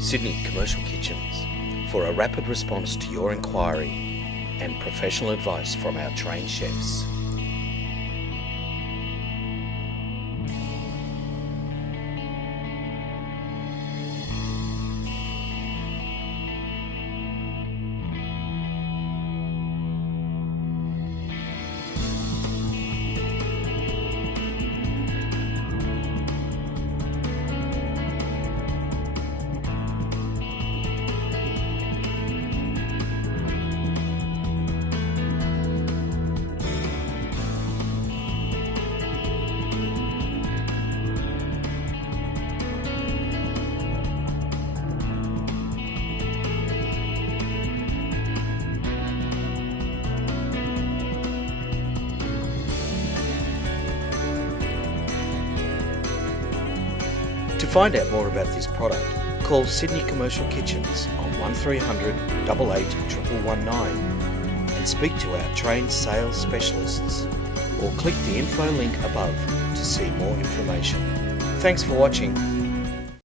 Sydney Commercial Kitchens, for a rapid response to your inquiry and professional advice from our trained chefs. To find out more about this product, call Sydney Commercial Kitchens on 1300 88 1119 and speak to our trained sales specialists, or click the info link above to see more information. Thanks for watching.